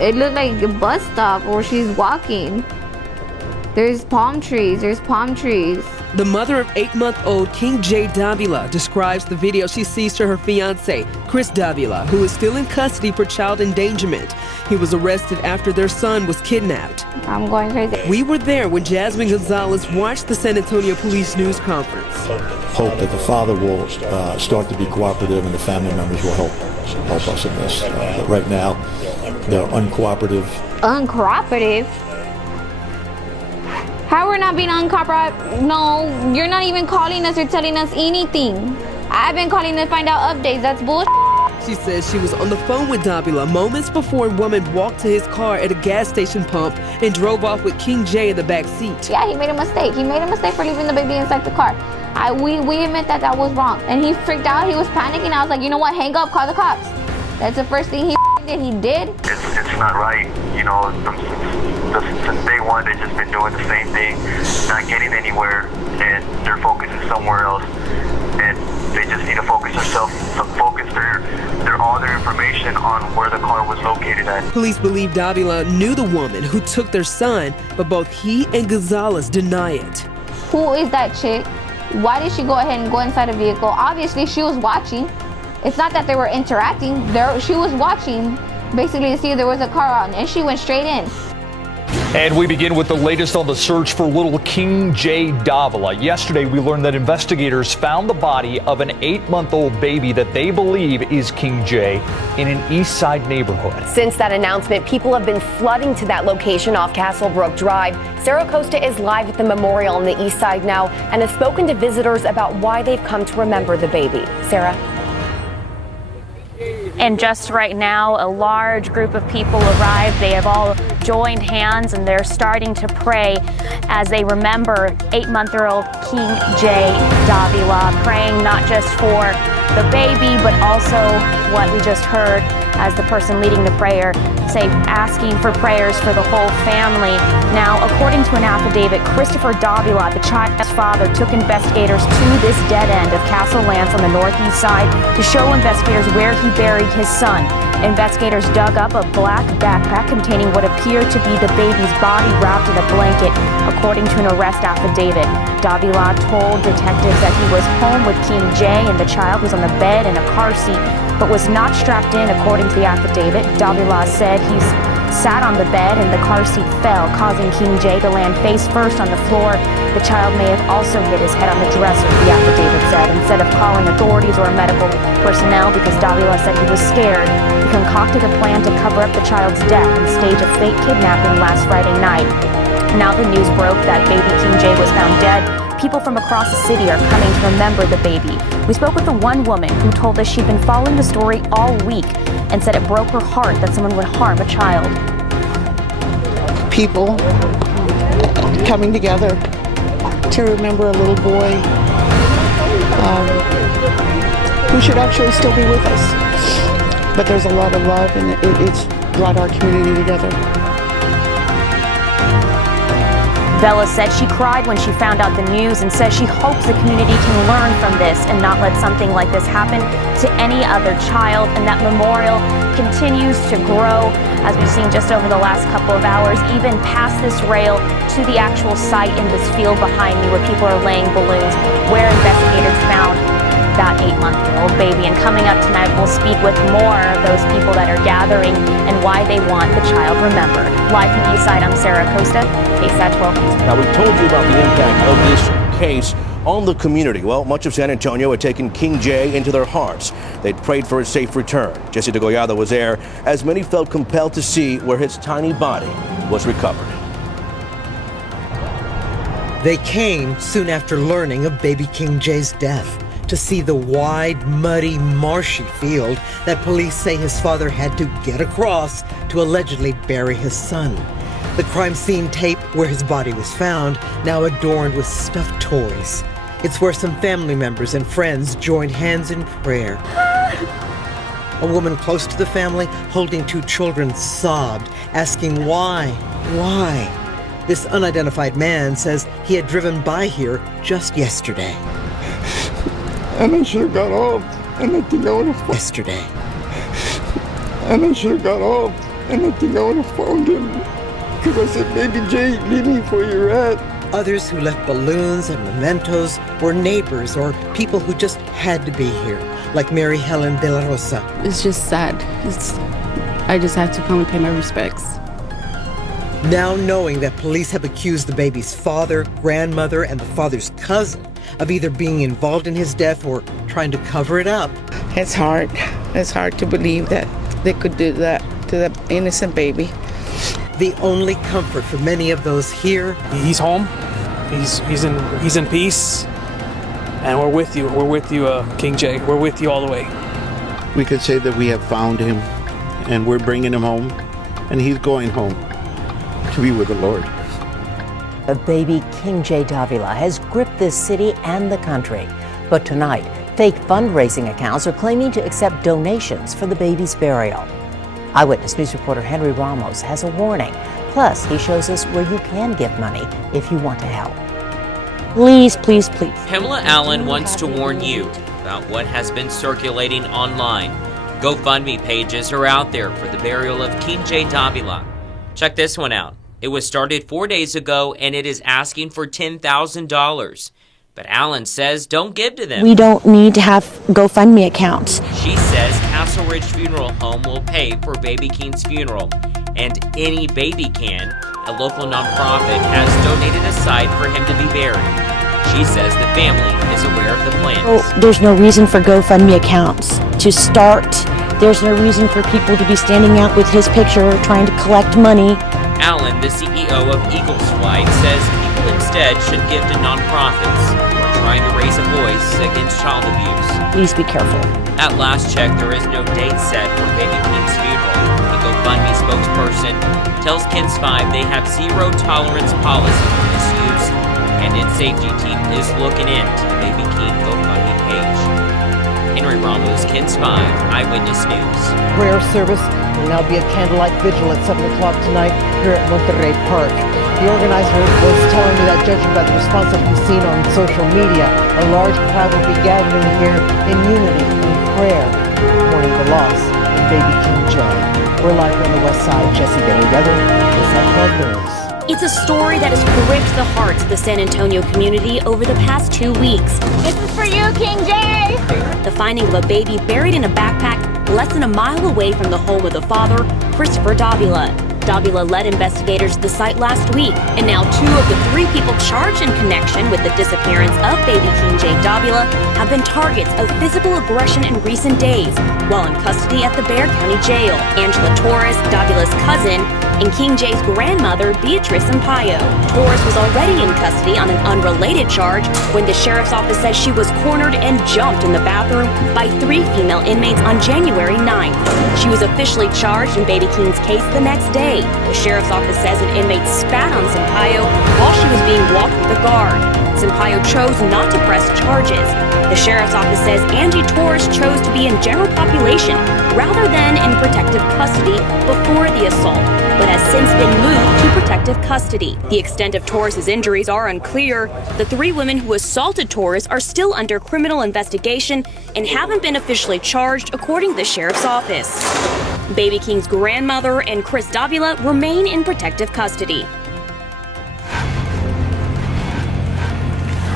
It looked like a bus stop where she's walking. There's palm trees. The mother of 8-month-old King J. Davila describes the video she sees to her fiancé, Chris Davila, who is still in custody for child endangerment. He was arrested after their son was kidnapped. I'm going crazy. We were there when Jasmine Gonzalez watched the San Antonio Police news conference. Hope that the father will start to be cooperative and the family members will help us in this. But right now, they're uncooperative. Uncooperative? How we're not being uncooperative? No, you're not even calling us or telling us anything. I've been calling to find out updates. That's bullshit. She says she was on the phone with Davila moments before a woman walked to his car at a gas station pump and drove off with King J in the back seat. Yeah, he made a mistake. He made a mistake for leaving the baby inside the car. We admit that was wrong. And he freaked out. He was panicking. I was like, you know what? Hang up. Call the cops. That's the first thing he did. It's not right. You know, since day one, they've just been doing the same thing, not getting anywhere, and their focus is somewhere else. And they just need to focus all their information on where the car was located at. Police believe Davila knew the woman who took their son, but both he and Gonzalez deny it. Who is that chick? Why did she go ahead and go inside a vehicle? Obviously, she was watching. It's not that they were interacting. She was watching, basically, to see if there was a car on, and she went straight in. And we begin with the latest on the search for little King J. Davila. Yesterday, we learned that investigators found the body of an 8-month-old baby that they believe is King J in an East Side neighborhood. Since that announcement, people have been flooding to that location off Castlebrook Drive. Sarah Costa is live at the memorial on the East Side now and has spoken to visitors about why they've come to remember the baby. Sarah? And just right now, a large group of people arrived. They have all joined hands and they're starting to pray as they remember 8-month-old King J. Davila, praying not just for the baby, but also what we just heard as the person leading the prayer say, asking for prayers for the whole family. Now, according to an affidavit, Christopher Davila, the child's father, took investigators to this dead end of Castle Lance on the northeast side to show investigators where he buried his son. Investigators dug up a black backpack containing what appeared to be the baby's body wrapped in a blanket, according to an arrest affidavit. Davila told detectives that he was home with King J and the child was on the bed in a car seat, but was not strapped in, according to the affidavit. Davila said he sat on the bed and the car seat fell, causing King J to land face first on the floor. The child may have also hit his head on the dresser, the affidavit said. Instead of calling authorities or medical personnel because Davila said he was scared, he concocted a plan to cover up the child's death and stage a fake kidnapping last Friday night. Now the news broke that baby King J was found dead. People from across the city are coming to remember the baby. We spoke with the one woman who told us she'd been following the story all week and said it broke her heart that someone would harm a child. People coming together to remember a little boy who should actually still be with us. But there's a lot of love and it's brought our community together. Bella said she cried when she found out the news and says she hopes the community can learn from this and not let something like this happen to any other child, and that memorial continues to grow, as we've seen just over the last couple of hours, even past this rail to the actual site in this field behind me where people are laying balloons, where investigators found that 8-month-old baby. And coming up tonight, we'll speak with more of those people that are gathering and why they want the child remembered. Live from the East Side, I'm Sarah Costa, KSAT 12 News. Now, we told you about the impact of this case on the community. Well, much of San Antonio had taken King J into their hearts. They'd prayed for his safe return. Jesse DeGollado was there, as many felt compelled to see where his tiny body was recovered. They came soon after learning of baby King J's death, to see the wide, muddy, marshy field that police say his father had to get across to allegedly bury his son. The crime scene tape where his body was found, now adorned with stuffed toys. It's where some family members and friends joined hands in prayer. A woman close to the family, holding 2 children, sobbed, asking why? This unidentified man says he had driven by here just yesterday. And I should have got off, and I think I would have... Yesterday. And I should have got off, and I think I would have found him. Because I said, baby Jay, leave me where you're at. Others who left balloons and mementos were neighbors or people who just had to be here, like Mary Helen de la Rosa. It's just sad. I just have to come and pay my respects. Now knowing that police have accused the baby's father, grandmother, and the father's cousin of either being involved in his death or trying to cover it up. It's hard. It's hard to believe that they could do that to that innocent baby. The only comfort for many of those here. He's home. He's in peace, and we're with you. We're with you, King Jay. We're with you all the way. We could say that we have found him, and we're bringing him home, and he's going home to be with the Lord. Of baby King Jay Davila has gripped this city and the country. But tonight, fake fundraising accounts are claiming to accept donations for the baby's burial. Eyewitness News reporter Henry Ramos has a warning. Plus, he shows us where you can give money if you want to help. Please, please, please. Pamela Allen wants to warn you about what has been circulating online. GoFundMe pages are out there for the burial of King Jay Davila. Check this one out. It was started 4 days ago, and it is asking for $10,000. But Allen says don't give to them. We don't need to have GoFundMe accounts. She says Castle Ridge Funeral Home will pay for Baby King's funeral, and Any Baby Can, a local nonprofit, has donated a site for him to be buried. She says the family is aware of the plans. Oh, there's no reason for GoFundMe accounts to start. There's no reason for people to be standing out with his picture trying to collect money. Allen, the CEO of Eagles Flight, says people instead should give to nonprofits who are trying to raise a voice against child abuse. Please be careful. At last check, there is no date set for Baby King's funeral. A GoFundMe spokesperson tells KENS 5 they have zero tolerance policy for misuse, and its safety team is looking into the Baby King GoFundMe page. Henry Ramos, KENS 5, Eyewitness News. Prayer service will now be a candlelight vigil at 7 o'clock tonight here at Monterrey Park. The organizer was telling me that judging by the response that we've seen on social media, a large crowd will be gathering here in unity and prayer, mourning the loss of baby King Jay. We're live on the west side. Jesse together. It's a story that has gripped the hearts of the San Antonio community over the past 2 weeks. This is for you, King Jay! The finding of a baby buried in a backpack less than a mile away from the home of the father, Christopher Davila. Davila led investigators to the site last week, and now 2 of the 3 people charged in connection with the disappearance of baby King Jay Davila have been targets of physical aggression in recent days while in custody at the Bexar County Jail. Angela Torres, Davila's cousin, and King Jay's grandmother, Beatrice Sampaio. Torres was already in custody on an unrelated charge when the sheriff's office says she was cornered and jumped in the bathroom by 3 female inmates on January 9th. She was officially charged in baby King's case the next day. The sheriff's office says an inmate spat on Sampaio while she was being walked with a guard. Sampaio chose not to press charges. The sheriff's office says Angie Torres chose to be in general population rather than in protective custody before the assault, but has since been moved to protective custody. The extent of Torres' injuries are unclear. The 3 women who assaulted Torres are still under criminal investigation and haven't been officially charged, according to the sheriff's office. Baby King's grandmother and Chris Davila remain in protective custody.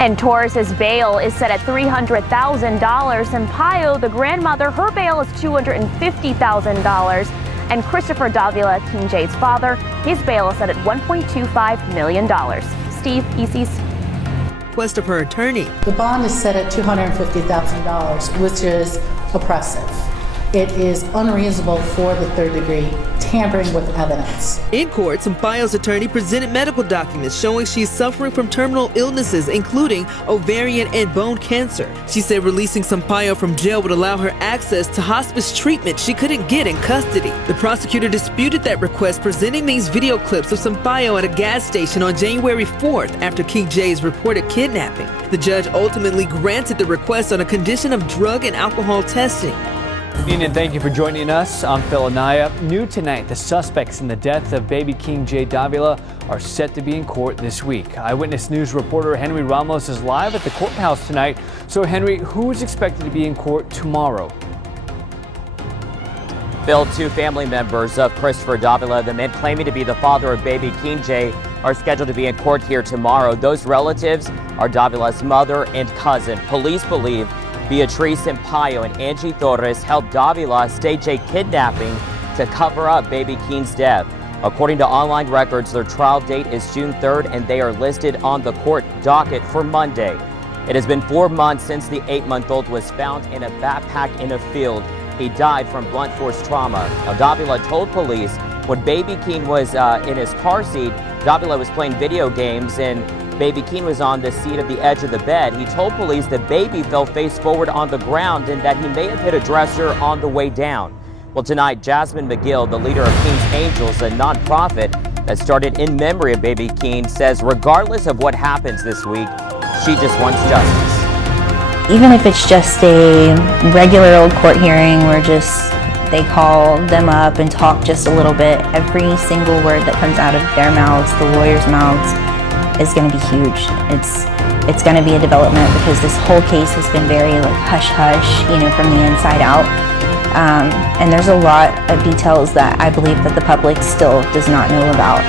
And Torres' bail is set at $300,000. Sampaio, the grandmother, her bail is $250,000. And Christopher Davila, King Jay's father, his bail is set at $1.25 million. Steve, EC's. Request of her attorney. The bond is set at $250,000, which is oppressive. It is unreasonable for the third degree, tampering with evidence. In court, Sampaio's attorney presented medical documents showing she's suffering from terminal illnesses, including ovarian and bone cancer. She said releasing Sampaio from jail would allow her access to hospice treatment she couldn't get in custody. The prosecutor disputed that request, presenting these video clips of Sampaio at a gas station on January 4th after King Jay's reported kidnapping. The judge ultimately granted the request on a condition of drug and alcohol testing. And thank you for joining us. I'm Phil Anaya. New tonight, the suspects in the death of baby King Jay Davila are set to be in court this week. Eyewitness News reporter Henry Ramos is live at the courthouse tonight. So Henry, who is expected to be in court tomorrow? Phil, two family members of Christopher Davila, the man claiming to be the father of baby King J, are scheduled to be in court here tomorrow. Those relatives are Davila's mother and cousin. Police believe Beatriz Sampaio and Angie Torres helped Davila stage a kidnapping to cover up baby King's death. According to online records, their trial date is June 3rd, and they are listed on the court docket for Monday. It has been 4 months since the 8-month-old was found in a backpack in a field. He died from blunt force trauma. Now, Davila told police when baby King was in his car seat, Davila was playing video games and baby King was on the seat of the edge of the bed. He told police the baby fell face forward on the ground and that he may have hit a dresser on the way down. Well, tonight, Jasmine McGill, the leader of King's Angels, a nonprofit that started in memory of baby King, says regardless of what happens this week, she just wants justice. Even if it's just a regular old court hearing where they call them up and talk just a little bit, every single word that comes out of their mouths, the lawyers' mouths, is going to be huge. It's going to be a development because this whole case has been very hush-hush, from the inside out. And there's a lot of details that I believe that the public still does not know about.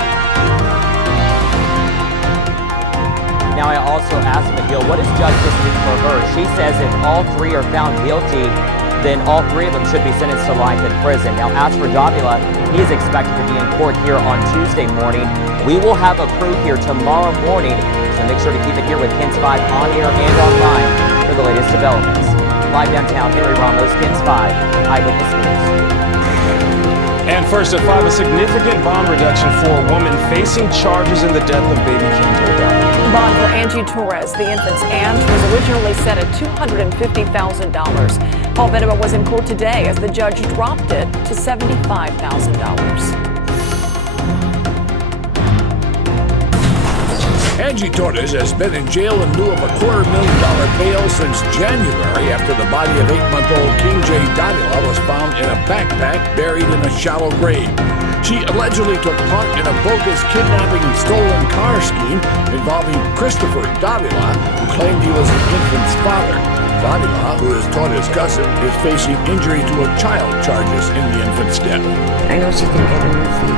Now, I also asked McGill, what does justice mean for her? She says if all three are found guilty, then all three of them should be sentenced to life in prison. Now, as for Davila, he is expected to be in court here on Tuesday morning. We will have a crew here tomorrow morning, so make sure to keep it here with KENS 5 on air and online for the latest developments. Live downtown, Henry Ramos, KENS 5, Eyewitness News. And first at 5, a significant bond reduction for a woman facing charges in the death of baby King J. Davila. Bond for Angie Torres, the infant's aunt, was originally set at $250,000. Paul Venema was in court today as the judge dropped it to $75,000. Angie Torres has been in jail in lieu of a $250,000 bail since January after the body of 8-month-old King J. Davila was found in a backpack buried in a shallow grave. She allegedly took part in a bogus kidnapping and stolen car scheme involving Christopher Davila, who claimed he was the infant's father. Davila, who is Torres' cousin, is facing injury to a child charges in the infant's death. I know she can get on her feet.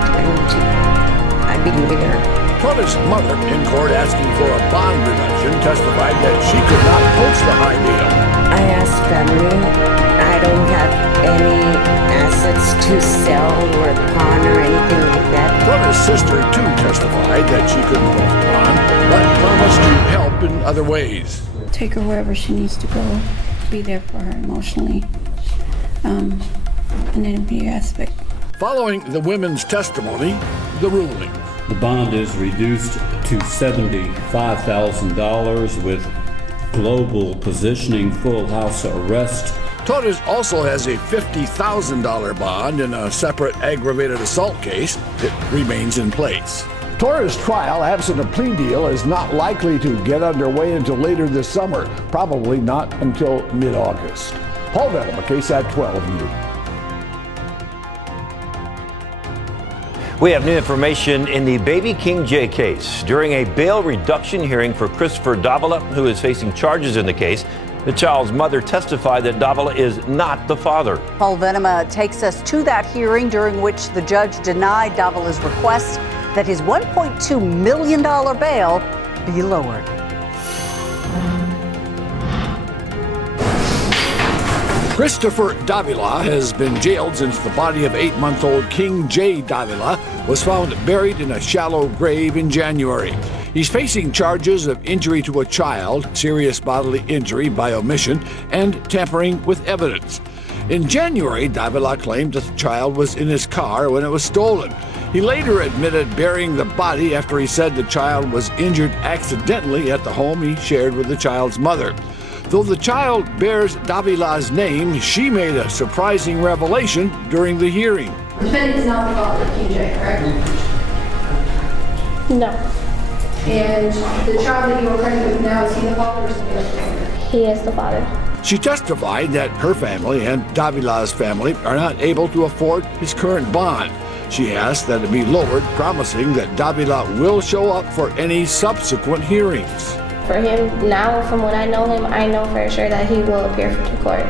I believe in her. Torres' mother, in court asking for a bond reduction, testified that she could not post the high bail. I asked family. I don't have any assets to sell or pawn or anything like that. Torres' sister, too, testified that she couldn't post bond, but promised to help in other ways. Take her wherever she needs to go, be there for her emotionally, in every aspect. Following the women's testimony, the ruling. The bond is reduced to $75,000 with global positioning, full house arrest. Torres also has a $50,000 bond in a separate aggravated assault case that remains in place. Torres' trial, absent a plea deal, is not likely to get underway until later this summer, probably not until mid-August. Paul Venema, KSAT 12 News. We have new information in the baby King J case. During a bail reduction hearing for Christopher Davila, who is facing charges in the case, the child's mother testified that Davila is not the father. Paul Venema takes us to that hearing during which the judge denied Davila's request that his $1.2 million bail be lowered. Christopher Davila has been jailed since the body of 8-month-old King J. Davila was found buried in a shallow grave in January. He's facing charges of injury to a child, serious bodily injury by omission, and tampering with evidence. In January, Davila claimed that the child was in his car when it was stolen. He later admitted burying the body after he said the child was injured accidentally at the home he shared with the child's mother. Though the child bears Davila's name, she made a surprising revelation during the hearing. The defendant is not the father of King J, correct? No. And the child that you are pregnant with now, is he the father or something else? He is the father. She testified that her family and Davila's family are not able to afford his current bond. She asked that it be lowered, promising that Davila will show up for any subsequent hearings. For him, now from when I know him, I know for sure that he will appear to court.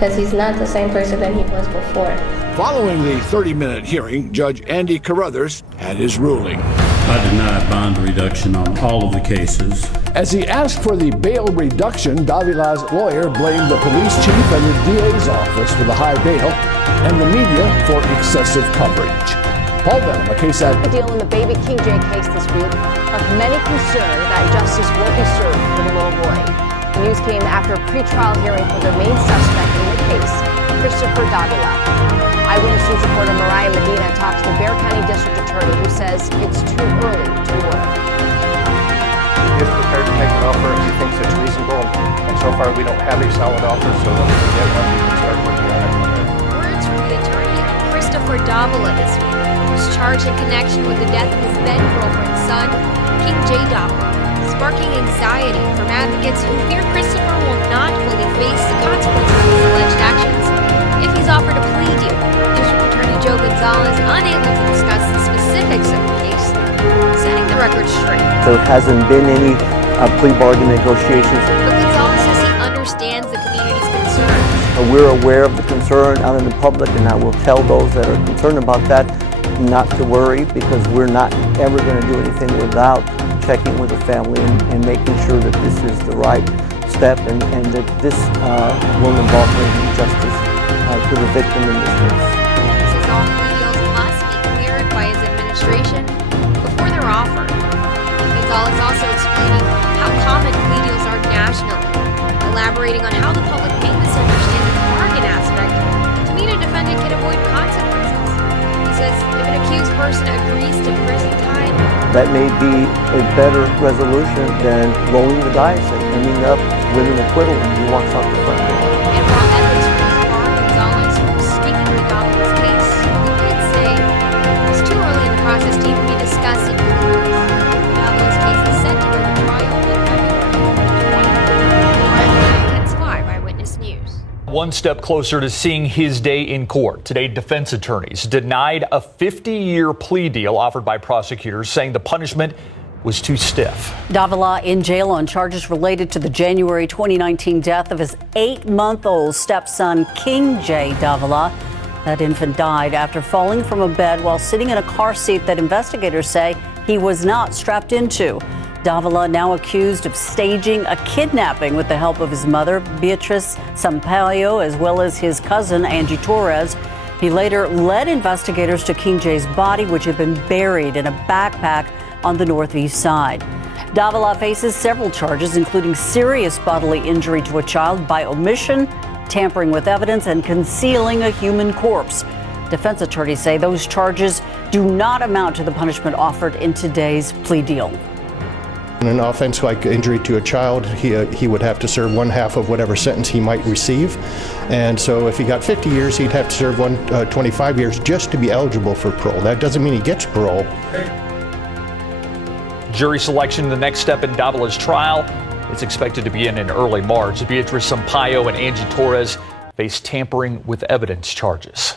because he's not the same person that he was before. Following the 30-minute hearing, Judge Andy Carruthers had his ruling. I deny bond reduction on all of the cases. As he asked for the bail reduction, Davila's lawyer blamed the police chief and the DA's office for the high bail and the media for excessive coverage. Paul Venom, a case at... The deal in the Baby King J case this week left many concerned that justice won't be served for the little boy. The news came after a pretrial hearing for the main suspect in the case, Christopher Davila. Eyewitness News reporter Mariah Medina talks to Bexar County District Attorney, who says it's too early to work. He is prepared to make an offer if he thinks it's reasonable, and so far we don't have a solid offer, so once we get one, we can start working on it from there. Words from the attorney of Christopher Davila this week, who's charged in connection with the death of his then-girlfriend's son, King J. Davila, sparking anxiety from advocates who fear Christopher will not fully face the consequences of his alleged actions if he's offered a plea deal. District Attorney Joe Gonzalez unable to discuss the specifics of the case, setting the record straight. There hasn't been any plea bargain negotiations. But Gonzalez says he understands the community's concerns. We're aware of the concern out in the public, and I will tell those that are concerned about that not to worry, because we're not ever going to do anything without checking with the family and making sure that this is the right step and that this will involve justice to the victim in this case. He says all plea deals must be cleared by his administration before they're offered. Gonzalez also explaining how common plea deals are nationally, elaborating on how the public may misunderstand the bargain aspect to mean a defendant can avoid consequences. He says if an accused person agrees to prison time, that may be a better resolution than rolling the dice and ending up with an acquittal when he walks out the front door. And while ethics rules bar Gonzalez from speaking to Davila's case, we could say it's too early in the process to even be discussing the rules. Davila's case is set to go to trial in February 2020. That's 5 Eyewitness News. One step closer to seeing his day in court. Today, defense attorneys denied a 50-year plea deal offered by prosecutors, saying the punishment was too stiff. Davila in jail on charges related to the January 2019 death of his 8-month-old stepson, King J. Davila. That infant died after falling from a bed while sitting in a car seat that investigators say he was not strapped into. Davila now accused of staging a kidnapping with the help of his mother, Beatrice Sampaio, as well as his cousin, Angie Torres. He later led investigators to King J's body, which had been buried in a backpack on the northeast side. Davila faces several charges, including serious bodily injury to a child by omission, tampering with evidence, and concealing a human corpse. Defense attorneys say those charges do not amount to the punishment offered in today's plea deal. In an offense like injury to a child, he would have to serve 1/2 of whatever sentence he might receive. And so if he got 50 years, he'd have to serve 25 years just to be eligible for parole. That doesn't mean he gets parole. Jury selection, the next step in Davila's trial. It's expected to begin in early March. Beatrice Sampaio and Angie Torres face tampering with evidence charges.